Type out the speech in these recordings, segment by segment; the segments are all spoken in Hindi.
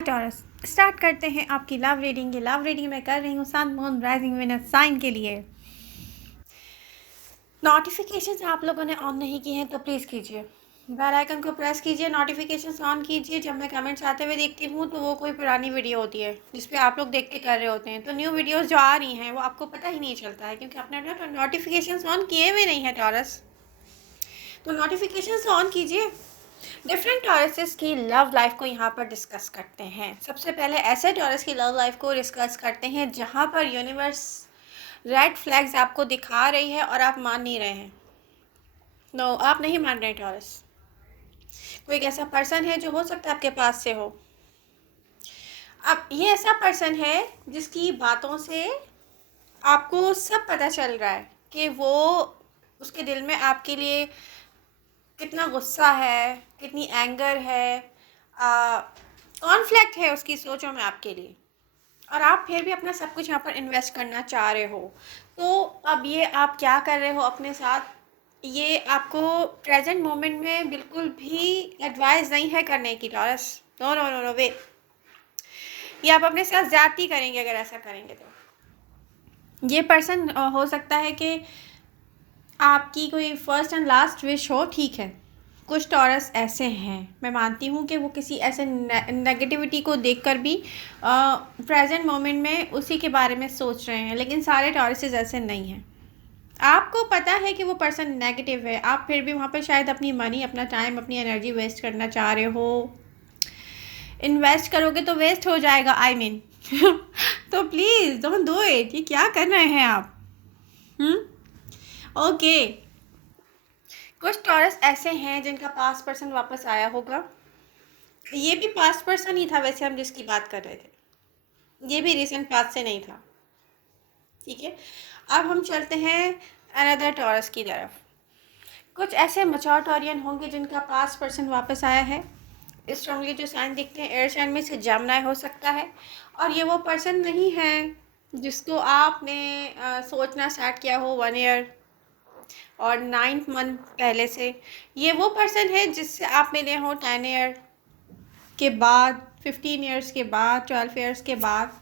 टॉरस स्टार्ट करते हैं आपकी लव रीडिंग। ये लव रीडिंग मैं कर रही हूँ sun moon rising winner sign के लिए। नोटिफिकेशंस आप लोगों ने ऑन नहीं किए हैं तो प्लीज़ कीजिए, बेल आइकन को प्रेस कीजिए, नोटिफिकेशंस ऑन कीजिए। जब मैं कमेंट्स आते हुए देखती हूँ तो वो कोई पुरानी वीडियो होती है जिस पे आप लोग देख के कर रहे होते हैं, तो न्यू वीडियोस जो आ रही हैं वो आपको पता ही नहीं चलता है क्योंकि आपने नोटिफिकेशंस ऑन किए हुए नहीं है टॉरस। तो नोटिफिकेशंस ऑन कीजिए। डिफरेंट टॉरसेस की लव लाइफ को यहाँ पर डिस्कस करते हैं। सबसे पहले ऐसे टॉरस की लव लाइफ को डिस्कस करते हैं जहाँ पर यूनिवर्स रेड फ्लैग्स आपको दिखा रही है और आप मान नहीं रहे हैं। नो, आप नहीं मान रहे टॉरस। कोई एक ऐसा पर्सन है जो हो सकता है आपके पास से हो। अब ये ऐसा पर्सन है जिसकी बातों से आपको सब पता चल रहा है कि वो उसके दिल में आपके लिए कितना गुस्सा है, कितनी एंगर है, कॉन्फ्लिक्ट है उसकी सोचों में आपके लिए, और आप फिर भी अपना सब कुछ यहाँ पर इन्वेस्ट करना चाह रहे हो। तो अब ये आप क्या कर रहे हो अपने साथ, ये आपको प्रेजेंट मोमेंट में बिल्कुल भी एडवाइस नहीं है करने की टॉरस। No no no no way, ये आप अपने साथ ज्यादती करेंगे अगर ऐसा करेंगे तो। ये पर्सन हो सकता है कि आपकी कोई फर्स्ट एंड लास्ट विश हो, ठीक है। कुछ टॉरस ऐसे हैं, मैं मानती हूँ कि वो किसी ऐसे नेगेटिविटी को देखकर भी प्रेजेंट मोमेंट में उसी के बारे में सोच रहे हैं, लेकिन सारे टॉरसेस ऐसे नहीं हैं। आपको पता है कि वो पर्सन नेगेटिव है, आप फिर भी वहाँ पर शायद अपनी मनी, अपना टाइम, अपनी एनर्जी वेस्ट करना चाह रहे हो। इन्वेस्ट करोगे तो वेस्ट हो जाएगा, आई मीन तो प्लीज़ डोंट डू इट। ये क्या कर रहे हैं आप? ओके। कुछ टॉरस ऐसे हैं जिनका पास्ट पर्सन वापस आया होगा। ये भी पास्ट पर्सन ही था वैसे, हम जिसकी बात कर रहे थे, ये भी रिसेंट पास्ट से नहीं था, ठीक है। अब हम चलते हैं अनदर टॉरस की तरफ। कुछ ऐसे मैच्योर टॉरियन होंगे जिनका पास्ट पर्सन वापस आया है। स्ट्रांगली जो साइन दिखते हैं एयर साइन में से जमना हो सकता है, और ये वो पर्सन नहीं है जिसको आपने सोचना स्टार्ट किया हो 1 ईयर और 9th मंथ पहले से। ये वो पर्सन है जिससे आप मिले हो 10 ईयर के बाद, 15 ईयर्स के बाद, 12 ईयर्स के बाद।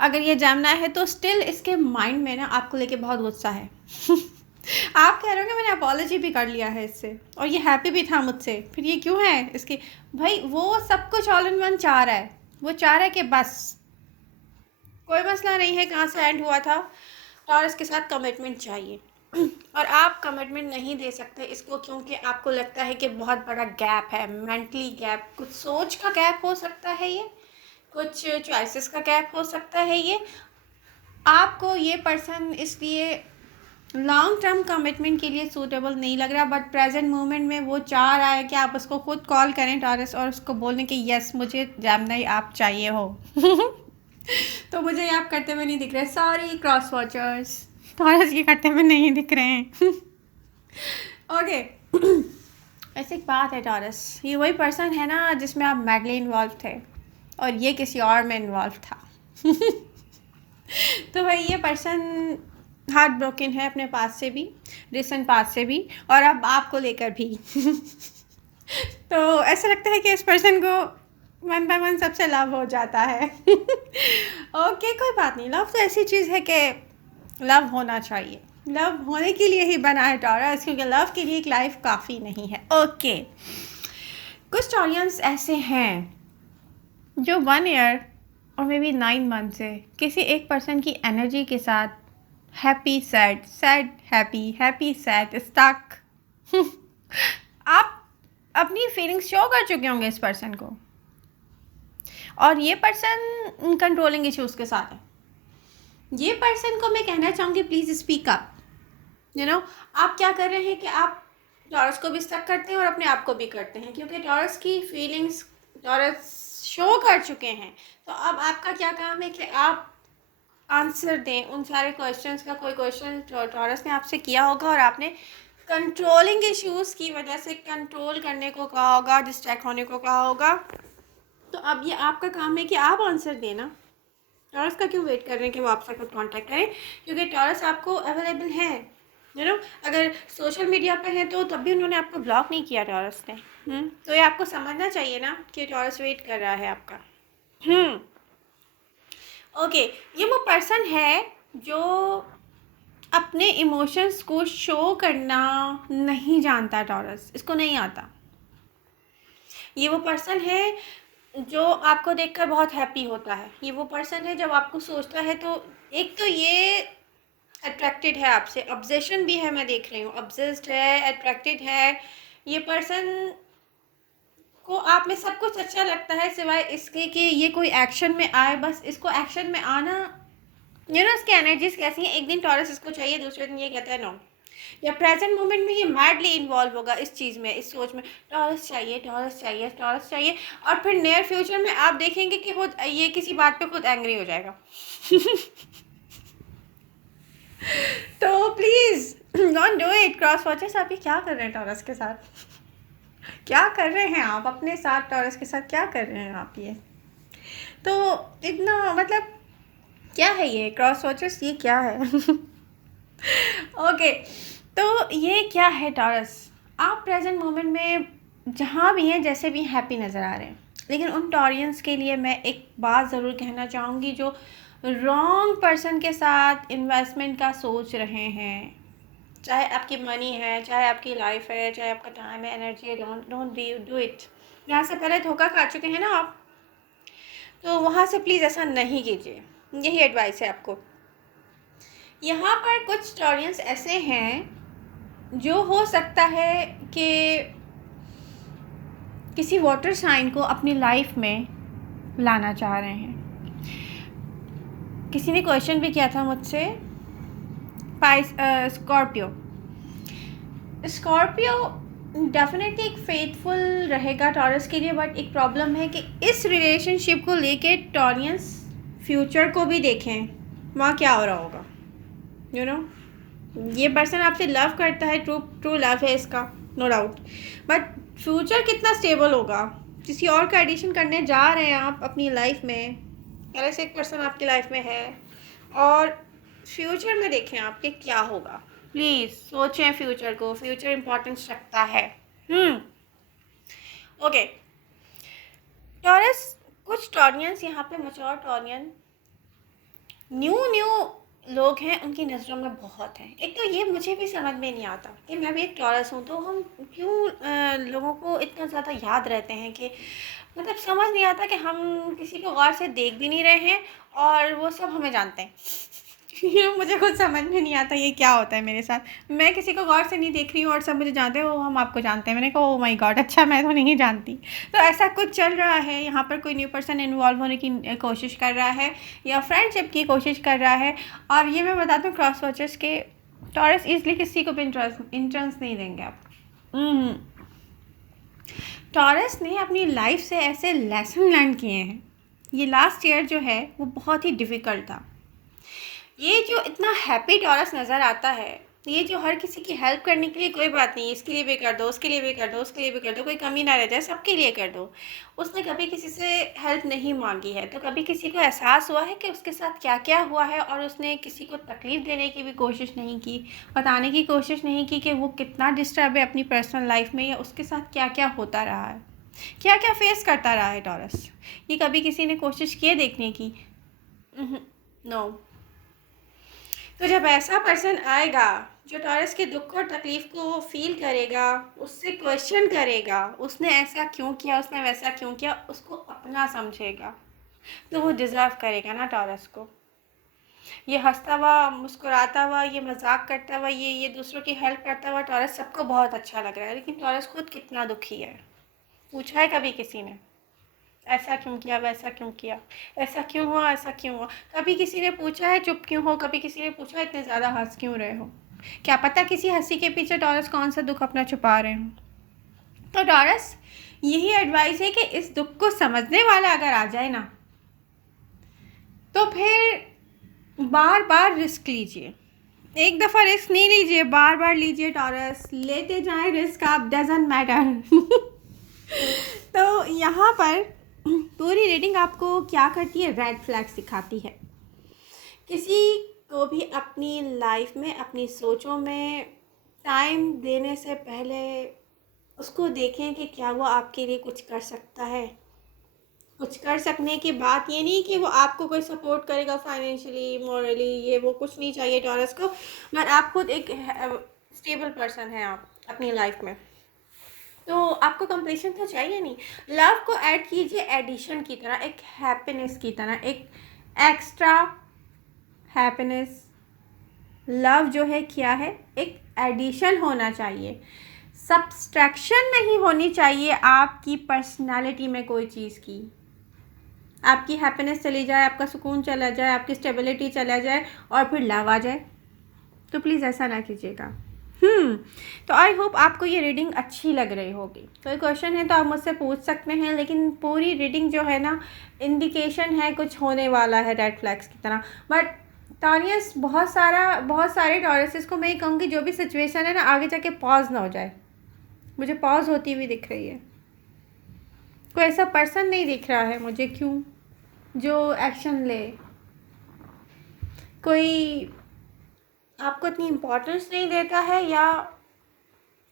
अगर ये जानना है तो स्टिल इसके माइंड में ना आपको लेके बहुत गुस्सा है आप कह रहे हो कि मैंने अपॉलॉजी भी कर लिया है इससे और ये हैप्पी भी था मुझसे, फिर ये क्यों है इसकी? भाई वो सब कुछ ऑल इन वन चाह रहा है, वो चाह रहा है कि बस कोई मसला नहीं है कहाँ से एंड हुआ था, टॉरस के साथ कमिटमेंट चाहिए और आप कमिटमेंट नहीं दे सकते इसको क्योंकि आपको लगता है कि बहुत बड़ा गैप है, मेंटली गैप, कुछ सोच का गैप हो सकता है, ये कुछ चॉइसेस का गैप हो सकता है। ये आपको ये पर्सन इसलिए लॉन्ग टर्म कमिटमेंट के लिए सूटेबल नहीं लग रहा, बट प्रेजेंट मोमेंट में वो चाह रहा है कि आप उसको खुद कॉल करें टॉरस और उसको बोलने कि यस मुझे जैमिनी आप चाहिए हो तो मुझे ये आप करते हुए नहीं दिख रहे, सॉरी क्रॉस वॉचर्स, टॉरस ये करते हुए नहीं दिख रहे हैं ओके ऐसे एक बात है टॉरस, ये वही पर्सन है ना जिसमें आप मैडली इन्वॉल्व थे और ये किसी और में इन्वॉल्व था तो भाई ये पर्सन हार्ट ब्रोकन है अपने पास से भी, रिसेंट पास से भी, और अब आपको लेकर भी तो ऐसा लगता है कि इस पर्सन को 1 बाय 1 सबसे लव हो जाता है ओके कोई बात नहीं, लव तो ऐसी चीज़ है कि लव होना चाहिए, लव होने के लिए ही बना है टॉरस, क्योंकि लव के लिए एक लाइफ काफ़ी नहीं है। ओके कुछ टॉरियंस ऐसे हैं जो 1 ईयर और मे बी 9 मंथ से किसी एक पर्सन की एनर्जी के साथ happy sad, sad happy, happy sad stuck आप अपनी फीलिंग्स शो कर चुके होंगे इस पर्सन को, और ये पर्सन कंट्रोलिंग इश्यूज़ के साथ है। ये पर्सन को मैं कहना चाहूँगी please speak up. You know आप क्या कर रहे हैं कि आप टॉरस को भी स्टक करते हैं और अपने आप को भी करते हैं, क्योंकि टॉरस की फीलिंग्स टॉरस शो कर चुके हैं। तो अब आपका क्या काम है कि आप आंसर दें उन सारे क्वेश्चंस का। कोई क्वेश्चन टॉरस ने आपसे किया होगा और आपने कंट्रोलिंग इश्यूज़ की वजह से कंट्रोल करने को कहा होगा, डिस्ट्रैक्ट होने को कहा होगा। तो अब ये आपका काम है कि आप आंसर देना। टॉरस का क्यों वेट कर रहे हैं कि वो आपसे खुद कांटेक्ट करें, क्योंकि टॉरस आपको अवेलेबल है, अगर सोशल मीडिया पे हैं तो तब भी उन्होंने आपको ब्लॉक नहीं किया टॉरस ने। तो ये आपको समझना चाहिए ना कि टॉरस वेट कर रहा है आपका। ओके, ये वो पर्सन है जो अपने इमोशंस को शो करना नहीं जानता। टॉरस इसको नहीं आता। ये वो पर्सन है जो आपको देखकर बहुत हैप्पी होता है। ये वो पर्सन है जब आपको सोचता है तो एक तो ये अट्रैक्टेड है आपसे, ऑब्सेशन भी है, मैं देख रही हूँ, ऑब्सेस्ड है, अट्रैक्टेड है। ये पर्सन को आप में सब कुछ अच्छा लगता है सिवाय इसके कि ये कोई एक्शन में आए। बस इसको एक्शन में आना, इसकी एनर्जीज कैसी हैं, एक दिन टॉरस इसको चाहिए, दूसरे दिन ये कहता है नो। या प्रेजेंट मोमेंट में ये मैडली इन्वॉल्व होगा इस चीज़ में, इस सोच में, टॉरस चाहिए, टॉरस चाहिए, टॉरस चाहिए। और फिर नियर फ्यूचर में आप देखेंगे कि खुद ये किसी बात पे खुद एंग्री हो जाएगा। तो please don't do it cross watchers. आप ये क्या कर रहे हैं टॉरस के साथ? क्या कर रहे हैं आप अपने साथ? टॉरस के साथ क्या कर रहे हैं आप? ये तो इतना मतलब क्या है ये क्रॉस वॉचर्स? ये क्या है? ओके, तो ये क्या है टॉरस? आप प्रेजेंट मोमेंट में जहाँ भी हैं, जैसे भी हैप्पी नज़र आ रहे हैं, लेकिन उन टॉरियंस के लिए मैं एक बात ज़रूर कहना चाहूँगी जो रॉन्ग पर्सन के साथ इन्वेस्टमेंट का सोच रहे हैं, चाहे आपकी मनी है, चाहे आपकी लाइफ है, चाहे आपका टाइम है, एनर्जी है, डोंट डू इट। यहाँ से पहले धोखा खा चुके हैं ना आप, तो वहाँ से प्लीज़ ऐसा नहीं कीजिए। यही एडवाइस है आपको। यहाँ पर कुछ स्टोरियंस ऐसे हैं जो हो सकता है कि किसी वाटर साइन को अपनी लाइफ में लाना चाह रहे हैं। किसी ने क्वेश्चन भी किया था मुझसे, स्कॉर्पियो डेफिनेटली एक फेथफुल रहेगा टॉरस के लिए, बट एक प्रॉब्लम है कि इस रिलेशनशिप को लेके टॉरियंस फ्यूचर को भी देखें, वहाँ क्या हो रहा होगा। ये पर्सन आपसे लव करता है, ट्रू लव है इसका, नो डाउट, बट फ्यूचर कितना स्टेबल होगा? किसी और का एडिशन करने जा रहे हैं आप अपनी लाइफ में, पहले से एक पर्सन आपकी लाइफ में है, और फ्यूचर में देखें आपके क्या होगा। प्लीज़ सोचें फ्यूचर को, फ्यूचर इंपॉर्टेंस रखता है। ओके, टॉरस, कुछ टॉरियंस यहाँ पे मैच्योर टॉरियन न्यू लोग हैं, उनकी नज़रों में बहुत हैं। एक तो ये मुझे भी समझ में नहीं आता कि मैं भी एक टॉरस हूँ, तो हम क्यों लोगों को इतना ज़्यादा याद रहते हैं कि मतलब समझ नहीं आता कि हम किसी को गौर से देख भी नहीं रहे हैं और वो सब हमें जानते हैं। ये मुझे खुद समझ में नहीं आता ये क्या होता है मेरे साथ। मैं किसी को गौर से नहीं देख रही हूँ और सब मुझे जानते हैं, वो हम आपको जानते हैं। मैंने कहा ओह माय गॉड, अच्छा मैं तो नहीं जानती। तो ऐसा कुछ चल रहा है यहाँ पर, कोई न्यू पर्सन इन्वॉल्व होने की कोशिश कर रहा है या फ्रेंडशिप की कोशिश कर रहा है। और ये मैं बताती हूँ क्रॉस वॉचर्स के, टॉरस ईजली किसी को भी इंट्रेंस नहीं देंगे आप। टॉरस ने अपनी लाइफ से ऐसे लेसन लर्न किए हैं। ये लास्ट ईयर जो है वो बहुत ही डिफ़िकल्ट था। ये जो इतना हैप्पी टॉरस नज़र आता है, ये जो हर किसी की हेल्प करने के लिए, कोई बात नहीं इसके लिए भी कर दो, उसके लिए भी कर दो, उसके लिए भी कर दो, कोई कमी ना रह जाए, सबके लिए कर दो। उसने कभी किसी से हेल्प नहीं मांगी है, तो कभी किसी को एहसास हुआ है कि उसके साथ क्या क्या हुआ है, और उसने किसी को तकलीफ़ देने की भी कोशिश नहीं की, बताने की कोशिश नहीं की कि वो कितना डिस्टर्ब है अपनी पर्सनल लाइफ में, या उसके साथ क्या क्या होता रहा है, क्या क्या फेस करता रहा है टॉरस। ये कभी किसी ने कोशिश की है देखने की? नो। तो जब ऐसा पर्सन आएगा जो टॉरस के दुख और तकलीफ़ को फील करेगा, उससे क्वेश्चन करेगा, उसने ऐसा क्यों किया, उसने वैसा क्यों किया, उसको अपना समझेगा, तो वो डिज़र्व करेगा ना टॉरस को। ये हंसता हुआ, मुस्कुराता हुआ, ये मजाक करता हुआ, ये दूसरों की हेल्प करता हुआ टॉरस सबको बहुत अच्छा लग रहा है, लेकिन टॉरस खुद कितना दुखी है। पूछा है कभी किसी ने ऐसा क्यों किया, वैसा क्यों किया, ऐसा क्यों हुआ, ऐसा क्यों हुआ? कभी किसी ने पूछा है चुप क्यों हो? कभी किसी ने पूछा इतने ज़्यादा हंस क्यों रहे हो? क्या पता किसी हंसी के पीछे टॉरस कौन सा दुख अपना छुपा रहे हो। तो टॉरस, यही एडवाइस है कि इस दुख को समझने वाला अगर आ जाए ना, तो फिर बार बार रिस्क लीजिए। एक दफ़ा रिस्क नहीं लीजिए, बार बार लीजिए टॉरस, लेते जाएं रिस्क आप, डजंट मैटर। तो यहाँ पर पूरी रीडिंग आपको क्या करती है, रेड फ्लैग्स दिखाती है। किसी को भी अपनी लाइफ में, अपनी सोचों में टाइम देने से पहले उसको देखें कि क्या वो आपके लिए कुछ कर सकता है। कुछ कर सकने की बात ये नहीं कि वो आपको कोई सपोर्ट करेगा फाइनेंशियली, मॉरली, ये वो कुछ नहीं चाहिए टॉरस को, बट आप खुद एक स्टेबल पर्सन हैं आप अपनी लाइफ में, तो आपको कंप्लीशन तो चाहिए नहीं। लव को ऐड कीजिए एडिशन की तरह, एक हैप्पीनेस की तरह, एक एक्स्ट्रा हैप्पीनेस। लव जो है क्या है, एक एडिशन होना चाहिए, सब्सट्रैक्शन नहीं होनी चाहिए आपकी पर्सनालिटी में कोई चीज़ की। आपकी हैप्पीनेस चली जाए, आपका सुकून चला जाए, आपकी स्टेबिलिटी चला जाए और फिर लव आ जाए, तो प्लीज़ ऐसा ना कीजिएगा। तो आई होप आपको ये रीडिंग अच्छी लग रही होगी। कोई क्वेश्चन है तो आप मुझसे पूछ सकते हैं, लेकिन पूरी रीडिंग जो है ना, इंडिकेशन है कुछ होने वाला है रेड फ्लैग्स की तरह। बट टॉरियस, बहुत सारे टॉरियस को मैं ये कहूँगी, जो भी सिचुएशन है ना, आगे जाके पॉज ना हो जाए। मुझे पॉज होती हुई दिख रही है, कोई ऐसा पर्सन नहीं दिख रहा है मुझे, क्यों, जो एक्शन ले। कोई आपको इतनी इम्पोर्टेंस नहीं देता है, या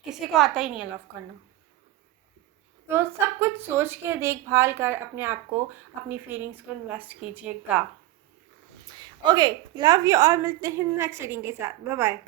किसी को आता ही नहीं है लव करना। तो सब कुछ सोच के देखभाल कर अपने आप को, अपनी फीलिंग्स को इन्वेस्ट कीजिएगा। ओके, लव यू और मिलते हैं नेक्स्ट रीडिंग के साथ। Bye bye.